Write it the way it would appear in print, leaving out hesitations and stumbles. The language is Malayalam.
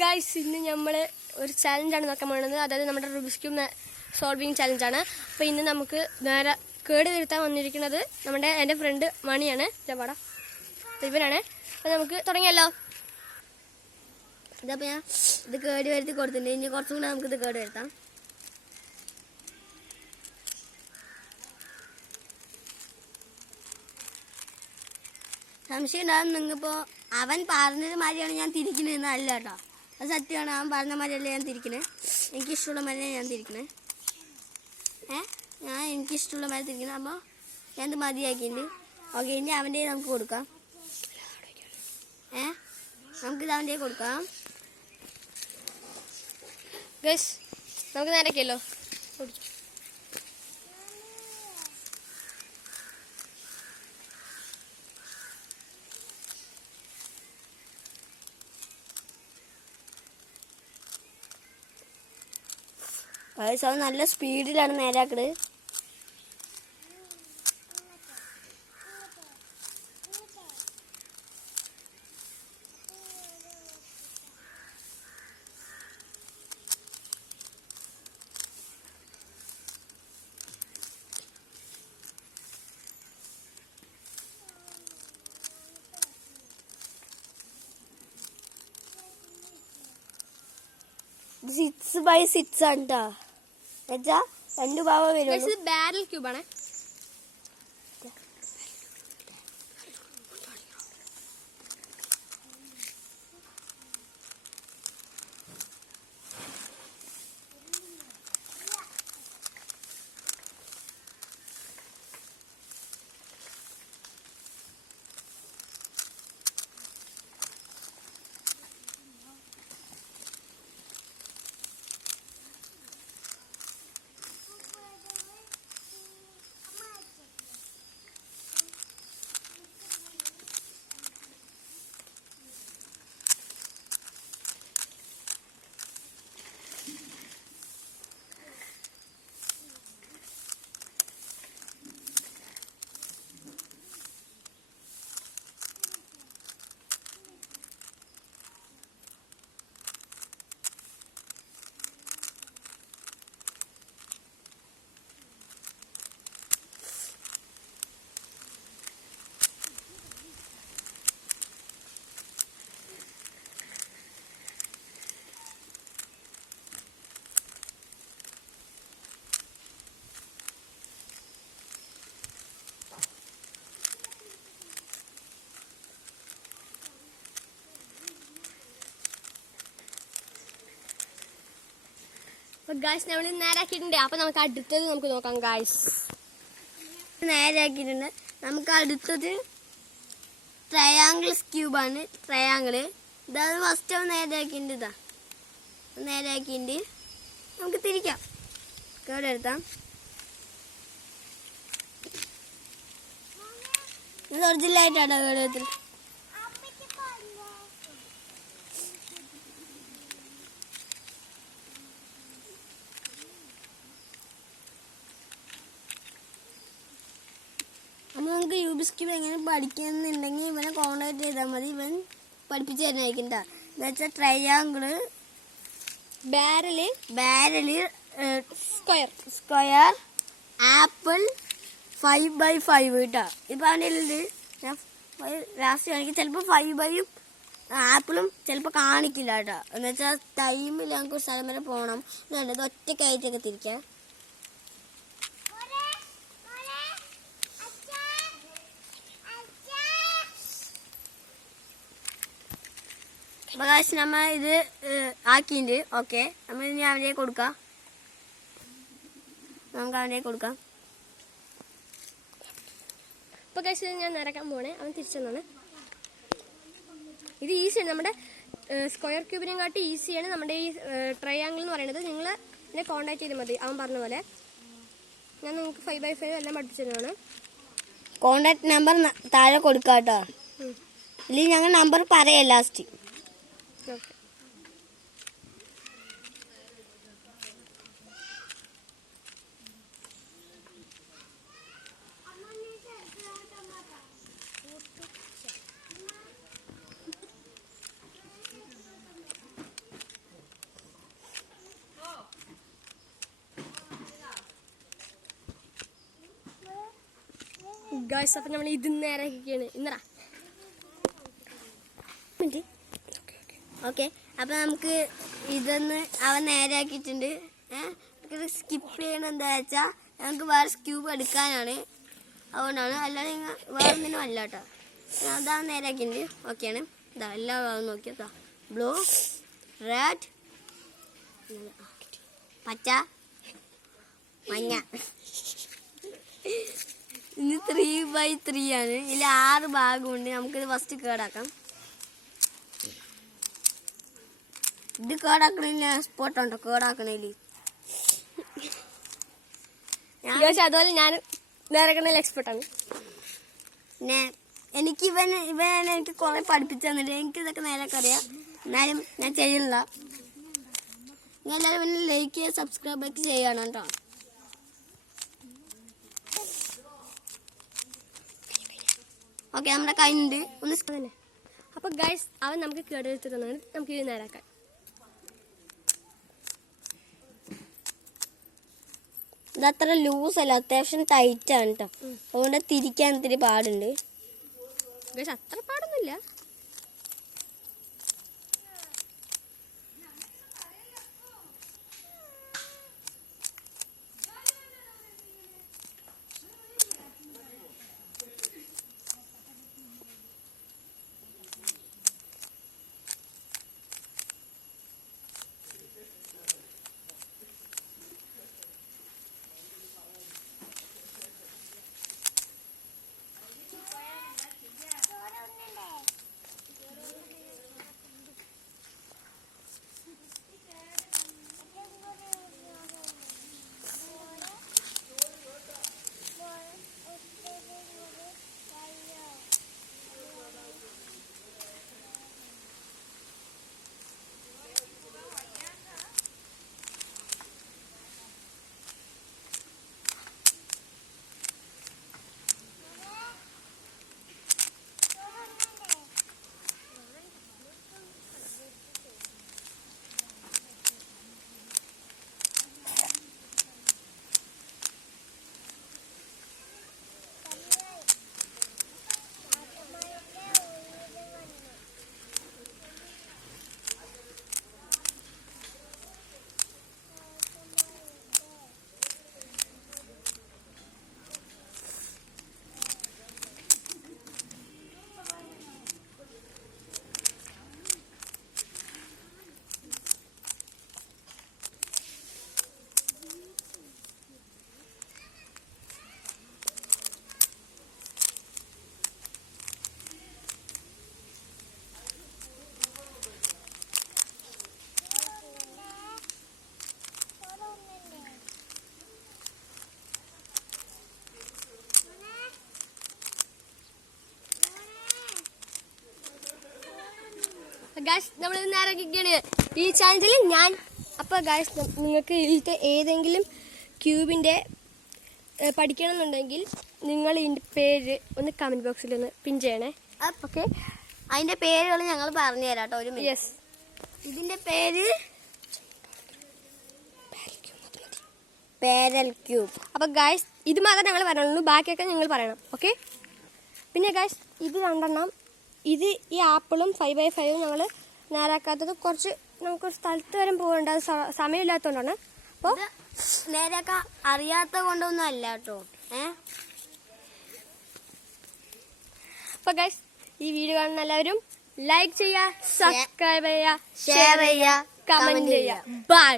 ഗൈസ് ഇന്ന് നമ്മൾ ഒരു ചാലഞ്ചാണ് നോക്കാൻ പോകുന്നത്. അതായത് നമ്മുടെ റുബിക്സ് ക്യൂബ് സോൾവിങ് ചാലഞ്ചാണ്. അപ്പോൾ ഇന്ന് നമുക്ക് നേരെ കേട് തിരുത്താൻ വന്നിരിക്കുന്നത് എൻ്റെ ഫ്രണ്ട് മണിയാണ്. പാടാ ഇവനാണ്. അപ്പോൾ നമുക്ക് തുടങ്ങിയല്ലോ. ഇതപ്പോൾ ഞാൻ ഇത് കേട് വരുത്തി കൊടുത്തിട്ടുണ്ട്. ഇനി കുറച്ചും കൂടെ നമുക്കിത് കേട് വരുത്താം. സംശയം ഉണ്ടാകും നിങ്ങൾക്കിപ്പോൾ അവൻ പറഞ്ഞത് മാതിരിയാണ് ഞാൻ തിരിക്കണതെന്ന് അല്ല കേട്ടോ. അത് സത്യമാണ്. അവൻ പറഞ്ഞ മാതിരിയല്ല ഞാൻ തിരിക്കണേ. എനിക്കിഷ്ടമുള്ള മാതിരിയാണ് ഞാൻ തിരിക്കണേ. ഞാൻ എനിക്കിഷ്ടമുള്ള മാതിരി തിരിക്കണം. അപ്പോൾ ഞാൻ ഇത് മതിയാക്കിയിട്ടുണ്ട്. ഓക്കെ, ഇനി അവൻ്റെ നമുക്ക് കൊടുക്കാം. നമുക്കിത് അവൻ്റെ കൊടുക്കാം. ഗൈസ് നമുക്ക് നേരൊക്കെയല്ലോ. അവൻ നല്ല സ്പീഡിലാണ് നേരാക്കട്. ഇത് 6x6 ആണ് കേട്ടോ. എന്നുവെച്ചാ 2 ഭാവ വരുള്ളൂ. ബാരൽ ക്യൂബാണ്. ഗായ്സ് നമ്മൾ നേരാക്കിയിട്ടുണ്ട്. അപ്പൊ നമുക്ക് അടുത്തത് നമുക്ക് നോക്കാം. ഗായ്സ് നേരാക്കിയിട്ടുണ്ട്. നമുക്ക് അടുത്തത് ട്രയാങ്കിൾ ക്യൂബാണ്. ട്രയാങ്കിള് ഇതാണ് ഫസ്റ്റ് അവൻ നേരാക്കിയിട്ടുണ്ട്. ഇതാ നേരാക്കിയിട്ടുണ്ട്. നമുക്ക് തിരിക്കാം, കേടെടുത്താം. ഇത് ഒറിജിനലായിട്ടാണ് കേടെടുത്തിൽ. അപ്പോൾ നമുക്ക് റുബിക്സ് ക്യൂബ് എങ്ങനെ പഠിക്കണമെന്നുണ്ടെങ്കിൽ ഇവനെ കോൺടാക്ട് ചെയ്താൽ മതി. ഇവൻ പഠിപ്പിച്ച് തരുന്നതായിരിക്കും കേട്ടോ. എന്ന് വെച്ചാൽ triangle, barrel, square, apple, 5x5 കേട്ടോ. ഇപ്പം അവൻ്റെ ഉള്ളത് ഞാൻ ലാസ്റ്റ് കാണിക്കും. ചിലപ്പോൾ 5 ആപ്പിളും ചിലപ്പോൾ കാണിക്കില്ല കേട്ടോ. എന്ന് വെച്ചാൽ ടൈമിൽ ഞങ്ങൾക്ക് സ്ഥലം വരെ പോകണം. ഇത് ഒറ്റക്കായിട്ടൊക്കെ തിരിക്കാം. അവകാശം നമ്മ ഇത് ആക്കിയിട്ടുണ്ട്. ഓക്കെ, നമ്മൾ ഇനി അവൻ്റെ കൊടുക്കാം. നമുക്ക് അവൻ്റെ കൊടുക്കാം. ഇപ്പൊ കഴിച്ച് ഞാൻ നിരക്കാൻ പോണേ. അവൻ തിരിച്ചെന്നാണ്. ഇത് ഈസിയാണ്. നമ്മുടെ സ്ക്വയർ ക്യൂബിനെയും കാട്ടി ഈസിയാണ് നമ്മുടെ ഈ ട്രയാങ്കിൾ എന്ന് പറയുന്നത്. നിങ്ങൾ എന്നെ കോൺടാക്ട് ചെയ്താൽ മതി. അവൻ പറഞ്ഞ പോലെ ഞാൻ നിങ്ങൾക്ക് 5x5 എല്ലാം പഠിപ്പിച്ചു തരുന്നതാണ്. കോൺടാക്ട് നമ്പർ താഴെ കൊടുക്കാം കേട്ടോ. ഇല്ലെങ്കിൽ ഞങ്ങൾ നമ്പർ പറയാം ലാസ്റ്റ്. ഓക്കെ, ഗായ്സ് അപ്പം നമ്മൾ ഇത് നേരെ ആക്കിയാണ് ഇന്നറാ ഓക്കെ, അപ്പം നമുക്ക് ഇതൊന്ന് അവൻ നേരെയാക്കിയിട്ടുണ്ട്. സ്കിപ്പ് ചെയ്യണം എന്താ വെച്ചാൽ ഞങ്ങൾക്ക് വേറെ ക്യൂബ് എടുക്കാനാണ്, അതുകൊണ്ടാണ്. അല്ലാതെ നിങ്ങൾ വേറെ ഒന്നിനും അല്ല കേട്ടോ. അതാ നേരെയാക്കിയിട്ടുണ്ട്. ഓക്കെയാണ്. ഇതാ എല്ലാ ഭാഗം നോക്കിയതാ. ബ്ലൂ, റെഡ്, പച്ച, മഞ്ഞ. ഇന്ന് 3x3 ആണ്. ഇതിൽ 6 ഭാഗമുണ്ട്. നമുക്കിത് ഫസ്റ്റ് കേടാക്കാം. ഇത് കേടാക്കണില്ല, സ്പോട്ടുണ്ടോ കേടാക്കണേല്. അതുപോലെ ഞാൻ നേരെ എക്സ്പെർട്ടാണ്. പിന്നെ എനിക്ക് എനിക്ക് കുറെ പഠിപ്പിച്ചു തന്നിട്ട് എനിക്ക് ഇതൊക്കെ നേരൊക്കെ അറിയാം. എന്നാലും ഞാൻ ചെയ്യണില്ല. നിങ്ങൾ എല്ലാവരും പിന്നെ ലൈക്ക് ചെയ്യുക, സബ്സ്ക്രൈബ് ഒക്കെ ചെയ്യണം കേട്ടോ. ഓക്കെ, നമ്മുടെ കയ്യിലുണ്ട് ഒന്ന്. അപ്പൊ ഗൈസ് അവൻ നമുക്ക് കേടെടുത്ത് തന്നാണ്. നമുക്ക് ഇത് നേരാക്കാൻ. ഇതത്ര ലൂസ് അല്ല, അത്യാവശ്യം ടൈറ്റ് ആണ് കേട്ടോ. അതുകൊണ്ട് തിരിക്കാൻ ഇത്തിരി പാടുണ്ട്. ഗൈസ് അത്ര പാടൊന്നുമില്ല. ഗൈസ് നമ്മൾ നേരെ ആക്കിയാണ് ഈ ചാനലിൽ ഞാൻ. അപ്പോൾ ഗൈസ് നിങ്ങൾക്ക് ഇതിലത്തെ ഏതെങ്കിലും ക്യൂബിൻ്റെ പഠിക്കണമെന്നുണ്ടെങ്കിൽ നിങ്ങൾ ഇതിൻ്റെ പേര് ഒന്ന് കമൻറ്റ് ബോക്സിൽ ഒന്ന് പിൻ ചെയ്യണേ. ഓക്കെ, അതിന്റെ പേരുകൾ ഞങ്ങൾ പറഞ്ഞു തരാം കേട്ടോ. ഒരു യെസ്, ഇതിന്റെ പേര് പേരൽ ക്യൂബ്. അപ്പോൾ ഗൈസ് ഇത് മാത്രമേ ഞങ്ങൾ പറയാനുള്ളൂ, ബാക്കിയൊക്കെ നിങ്ങൾ പറയണം. ഓക്കെ, പിന്നെ ഗൈസ് ഇത് രണ്ടെണ്ണം, ഇത് ഈ ആപ്പിളും 5x5 ഞങ്ങൾ നേരാക്കാത്തത് കുറച്ച് നമുക്കൊരു സ്ഥലത്ത് വരെ പോകേണ്ട സമയമില്ലാത്തതുകൊണ്ടാണ്. അപ്പോൾ നേരൊക്കെ അറിയാത്ത കൊണ്ടൊന്നും അല്ല കേട്ടോ. അപ്പോൾ ഗൈസ് ഈ വീഡിയോ കാണുന്ന എല്ലാവരും ലൈക്ക് ചെയ്യുക, സബ്സ്ക്രൈബ് ചെയ്യുക, ഷെയർ ചെയ്യുക, കമന്റ് ചെയ്യുക. ബൈ.